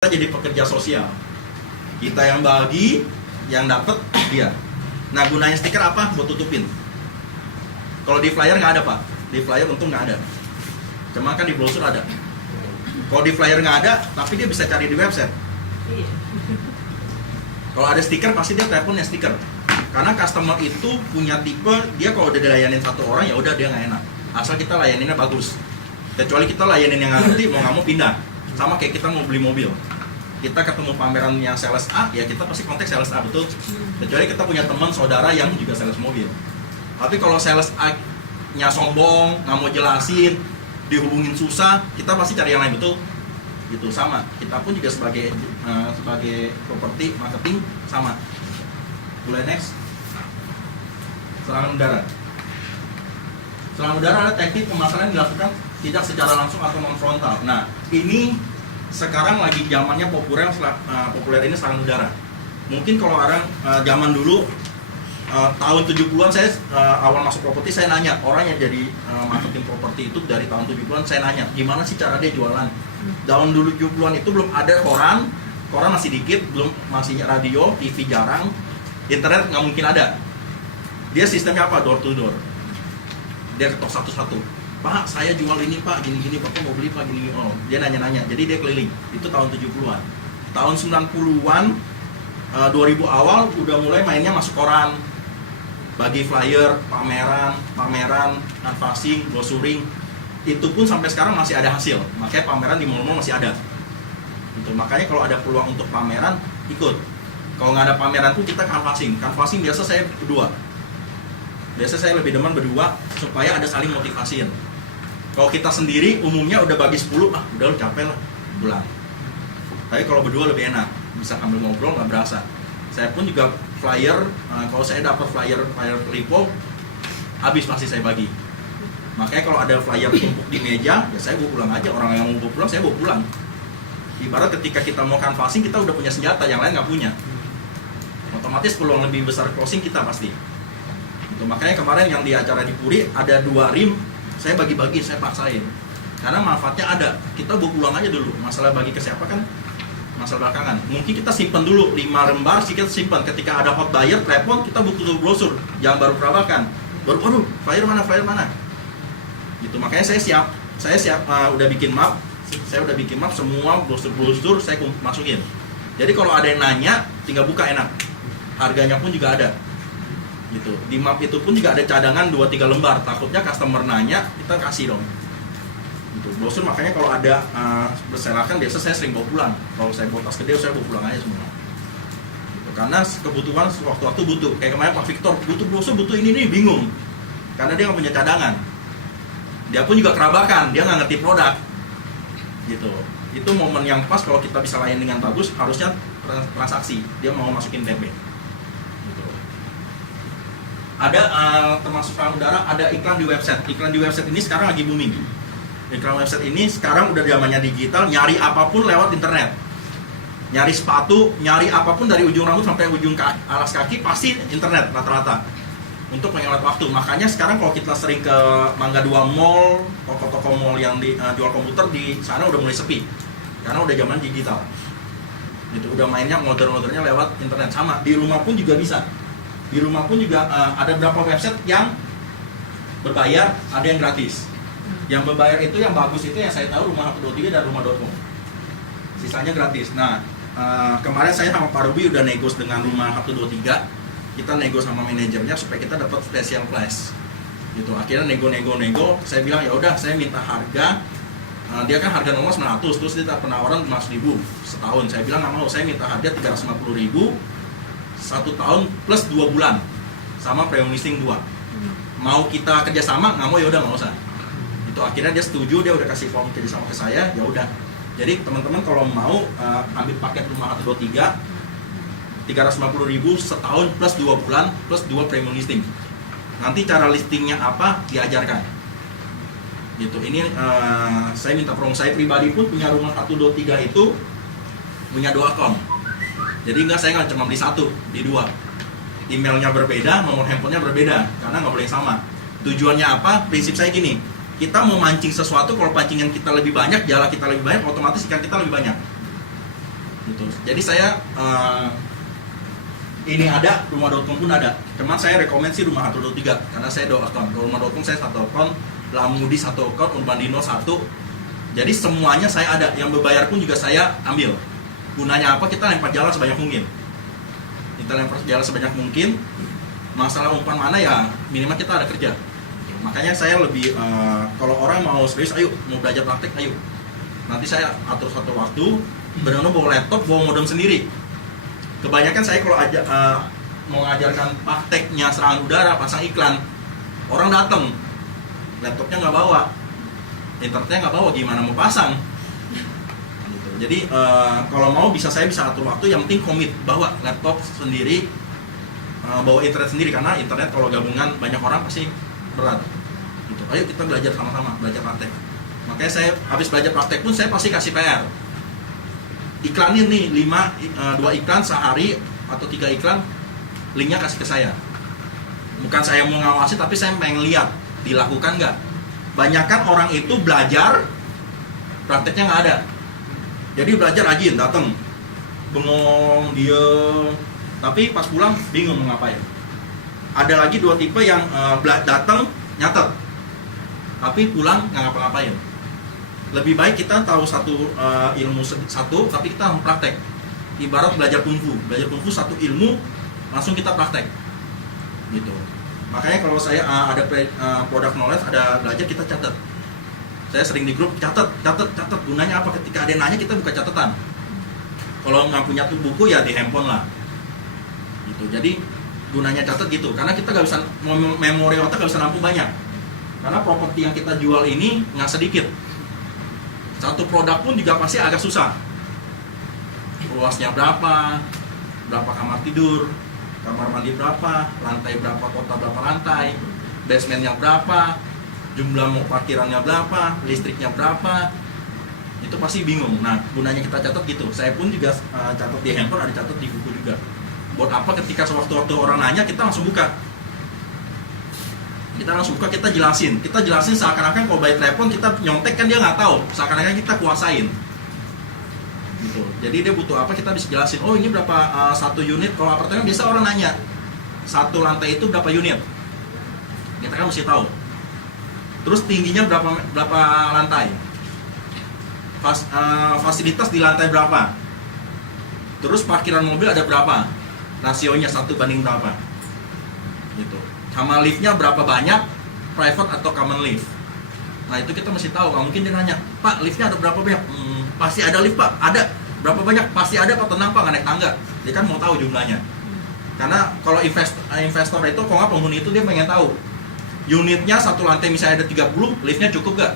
kita jadi pekerja sosial. Kita yang bagi, yang dapat dia. Nah, gunanya stiker apa? Buat tutupin. Kalau di flyer nggak ada, Pak. Di flyer untung nggak ada. Cuma kan di brosur ada. Kalau di flyer nggak ada, tapi dia bisa cari di website. Kalau ada stiker, pasti dia teleponnya stiker. Karena customer itu punya tipe, dia kalau udah dilayanin satu orang, ya udah dia nggak enak. Asal kita layaninnya bagus. Kecuali kita layanin yang nggak ngerti, mau nggak mau pindah. Sama kayak kita mau beli mobil, kita ketemu pameran yang sales A, ya kita pasti kontak sales A, betul? Kecuali kita punya teman saudara yang juga sales mobil. Tapi kalau sales A nya sombong, nggak mau jelasin, dihubungin susah, kita pasti cari yang lain, betul? Gitu, sama. Kita pun juga sebagai properti marketing sama. Boleh next. Serangan udara. Serangan udara adalah teknik pemasaran yang dilakukan tidak secara langsung atau non frontal. Nah, ini sekarang lagi zamannya populer ini serangan udara. Mungkin kalau orang zaman dulu tahun 70-an saya awal masuk properti, saya nanya orang yang jadi marketing properti itu dari tahun 70-an, saya nanya gimana sih cara dia jualan. Tahun dulu 70-an itu belum ada koran masih dikit, belum masih radio, TV jarang, internet nggak mungkin ada. Dia sistemnya apa? Door to door. Dia ketok satu-satu. Pak, saya jual ini Pak, gini-gini, Bapak mau beli Pak, gini. Oh, dia nanya-nanya, jadi dia keliling. Itu tahun 70-an. Tahun 90-an, 2000 awal udah mulai mainnya masuk koran, bagi flyer, pameran, canvassing, browsing. Itu pun sampai sekarang masih ada hasil. Makanya pameran di mall-mall masih ada. Gitu. Makanya kalau ada peluang untuk pameran, ikut. Kalau nggak ada pameran pun kita canvassing. Canvassing biasa saya berdua. Biasa saya lebih demen berdua supaya ada saling motivasiin. Kalau kita sendiri umumnya udah bagi 10, udah lu capek lah, pulang. Tapi kalau berdua lebih enak, bisa sambil ngobrol nggak berasa. Saya pun juga flyer, kalau saya dapat flyer lipo, habis pasti saya bagi. Makanya kalau ada flyer tumpuk di meja, ya saya bawa pulang aja. Orang yang mau bawa pulang, saya bawa pulang. Ibarat ketika kita mau canvassing, kita udah punya senjata, yang lain nggak punya. Otomatis peluang lebih besar closing kita pasti. Gitu. Makanya kemarin yang di acara di Puri ada 2 rim, saya bagi-bagi, saya paksain. Karena manfaatnya ada, kita bawa pulang aja dulu. Masalah bagi ke siapa kan masalah belakangan. Mungkin kita simpan dulu 5 lembar, kita simpan. Ketika ada hot buyer, telepon, kita butuh brosur. Jangan baru perawakan. Baru, flyer mana? Gitu. Makanya saya siap, udah bikin map. Saya udah bikin map semua brosur saya masukin. Jadi kalau ada yang nanya, tinggal buka enak. Harganya pun juga ada. Gitu. Di map itu pun juga ada cadangan 2-3 lembar. Takutnya customer nanya, kita kasih dong. Gitu. Brosur makanya kalau ada berserakan, biasa saya sering bawa pulang. Kalau saya bawa tas gede, saya bawa pulang aja semua. Gitu. Karena kebutuhan waktu-waktu butuh. Kayak kemarin Pak Victor, butuh brosur, butuh ini bingung. Karena dia nggak punya cadangan. Dia pun juga kerabakan, dia nggak ngerti produk. Gitu. Itu momen yang pas kalau kita bisa layan dengan bagus, harusnya transaksi. Dia mau masukin TP. Ada termasuk serangan udara, ada iklan di website. Iklan di website ini sekarang lagi booming. Iklan website ini sekarang udah zamannya digital, nyari apapun lewat internet. Nyari sepatu, nyari apapun dari ujung rambut sampai ujung alas kaki pasti internet rata-rata. Untuk menghemat waktu. Makanya sekarang kalau kita sering ke Mangga 2 Mall, toko-toko mall yang jual komputer di sana udah mulai sepi. Karena udah zaman digital. Gitu, udah mainnya order-ordernya lewat internet sama. Di rumah pun juga bisa. Di rumah pun juga ada beberapa website yang berbayar, ada yang gratis. Yang berbayar itu yang bagus itu yang saya tahu Rumah 123 dan Rumah.com. Sisanya gratis. Nah, kemarin saya sama Pak Ruby udah negos dengan Rumah 123. Kita nego sama manajernya supaya kita dapat special price. Gitu. Akhirnya nego. Saya bilang ya udah, saya minta harga. Dia kan harga normal 900, terus dia penawaran 5.000 setahun. Saya bilang nggak mau, saya minta harga 350.000. 1 tahun plus 2 bulan sama premium listing 2. Mau kita kerjasama, nggak mau ya udah nggak usah. Itu akhirnya dia setuju, dia udah kasih form kerjasama ke saya, ya udah. Jadi teman-teman kalau mau ambil paket Rumah 123 350.000 setahun plus 2 bulan plus 2 premium listing. Nanti cara listingnya apa diajarkan. Gitu. Ini saya minta promo. Saya pribadi pun punya Rumah 123 itu punya 2 akun. Jadi saya nggak cuma beli 1, beli 2. Emailnya berbeda, nomor handphonenya berbeda, karena nggak boleh sama. Tujuannya apa? Prinsip saya gini, kita mau mancing sesuatu, kalau pancingan kita lebih banyak, jala kita lebih banyak, otomatis ikan kita lebih banyak. gitu. Jadi saya ini ada, rumah.com pun ada. Cuman saya rekomend sih Rumah.3 karena saya 2 akun. Rumah.com saya 1 akun, Lamudi 1 akun, Urbandino 1. Jadi semuanya saya ada, yang berbayar pun juga saya ambil. Gunanya apa? Kita lempar jalan sebanyak mungkin. Kita lempar jalan sebanyak mungkin. Masalah umpan mana ya minimal kita ada kerja. Makanya saya lebih kalau orang mau serius, ayo mau belajar praktek, ayo. Nanti saya atur satu waktu, benar-benar bawa laptop, bawa modem sendiri. Kebanyakan saya kalau mau ngajarkan prakteknya serangan udara, pasang iklan, orang datang, laptopnya nggak bawa, internetnya nggak bawa, gimana mau pasang? Gitu. Jadi kalau mau saya bisa atur waktu, yang penting komit, bawa laptop sendiri, bawa internet sendiri, karena internet kalau gabungan banyak orang pasti berat. Gitu. Ayo kita belajar sama-sama, belajar praktek. Makanya saya habis belajar praktek pun saya pasti kasih PR. Iklanin nih 2 iklan sehari atau 3 iklan, linknya kasih ke saya. Bukan saya mau ngawasi, tapi saya pengen lihat dilakukan nggak. Banyakan orang itu belajar, prakteknya nggak ada. Jadi belajar rajin, datang, bengong, diem, tapi pas pulang bingung mau ngapain. Ada lagi 2 tipe yang datang nyatet, tapi pulang nggak ngapa-ngapain. Lebih baik kita tahu ilmu satu, tapi kita praktek. Ibarat belajar kungfu 1 ilmu, langsung kita praktek. Gitu. Makanya kalau saya ada product knowledge, ada belajar, kita catat. Saya sering di grup catat. Gunanya apa? Ketika ada yang nanya kita buka catatan. Kalau nggak punya tuh buku ya di handphone lah. Gitu. Jadi gunanya catat gitu, karena kita nggak bisa memori otak nggak bisa nampung banyak. Karena properti yang kita jual ini nggak sedikit. Satu produk pun juga pasti agak susah. Luasnya berapa kamar tidur, kamar mandi berapa, lantai berapa, kota berapa lantai, basementnya berapa, jumlah parkirannya berapa, listriknya berapa, itu pasti bingung. Nah, gunanya kita catat gitu. Saya pun juga catat di handphone, ada catat di buku juga. Buat apa ketika sewaktu-waktu orang nanya, kita langsung buka. Kita jelasin seakan-akan kalau by telepon kita nyontek kan dia nggak tahu, seakan-akan kita kuasain. Gitu. Jadi dia butuh apa, kita bisa jelasin. Oh ini berapa 1 unit. Kalau apartemen biasa orang nanya 1 lantai itu berapa unit, kita kan mesti tahu. Terus tingginya berapa lantai, fasilitas di lantai berapa, terus parkiran mobil ada berapa, rasionya 1 banding berapa, gitu. Sama liftnya berapa banyak, private atau common lift. Nah itu kita mesti tahu. Nggak mungkin dia nanya, Pak liftnya ada berapa banyak? Pasti ada lift Pak, ada. Berapa banyak? Pasti ada Pak, tenang Pak, nggak naik tangga. Dia kan mau tahu jumlahnya. Karena kalau investor itu, kalau nggak penghuni itu dia pengen tahu unitnya 1 lantai misalnya ada 30, liftnya cukup nggak?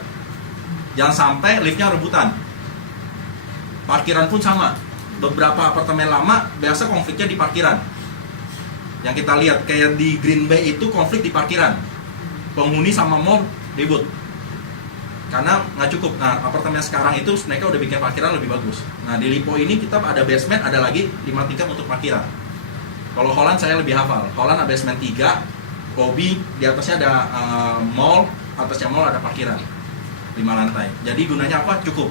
Jangan sampai liftnya rebutan. Parkiran pun sama. Beberapa apartemen lama biasa konfliknya di parkiran. Yang kita lihat kayak di Green Bay itu konflik di parkiran. Penghuni sama mall ribut. Karena nggak cukup. Nah, apartemen sekarang itu mereka udah bikin parkiran lebih bagus. Nah, di Lipo ini kita ada basement, ada lagi 5 tingkat untuk parkiran. Kalau Holland saya lebih hafal. Holland ada basement 3, lobby, di atasnya ada mall, atasnya mall ada parkiran. 5 lantai. Jadi gunanya apa? Cukup.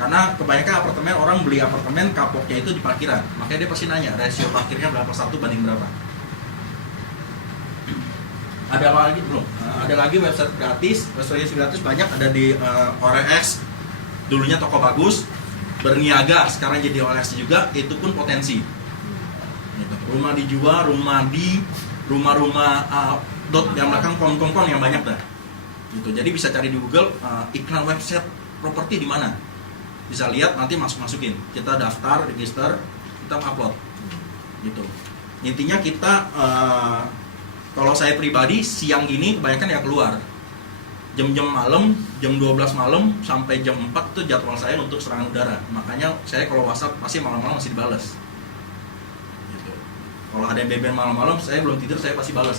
Karena kebanyakan apartemen, orang beli apartemen kapoknya itu di parkiran. Makanya dia pasti nanya, rasio parkirnya berapa, 1 banding berapa. Ada apa lagi belum? Ada lagi website gratis banyak, ada di OLX. Dulunya toko bagus, berniaga, sekarang jadi OLX juga, itu pun potensi. Gitu. Rumah dijual, rumah-rumah yang belakang kon yang banyak dah. Gitu. Jadi bisa cari di Google iklan website properti di mana. Bisa lihat, nanti masukin. Kita daftar, register, kita upload. Gitu. Intinya kita kalau saya pribadi siang gini kebanyakan ya keluar. Jam-jam malam, jam 12 malam sampai jam 4 itu jadwal saya untuk serangan udara. Makanya saya kalau WhatsApp pasti malam-malam masih dibales. Gitu. Kalau ada yang BBM malam-malam, saya belum tidur, saya pasti balas kan.